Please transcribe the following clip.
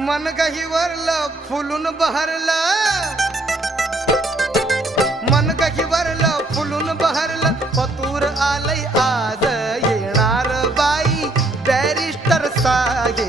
मन गहिवरलं फुलून बहरलं, मन गहिवरलं फुलून बहरलं, पतूर आलय आज येणार बाई बॅरिस्टर साहेब.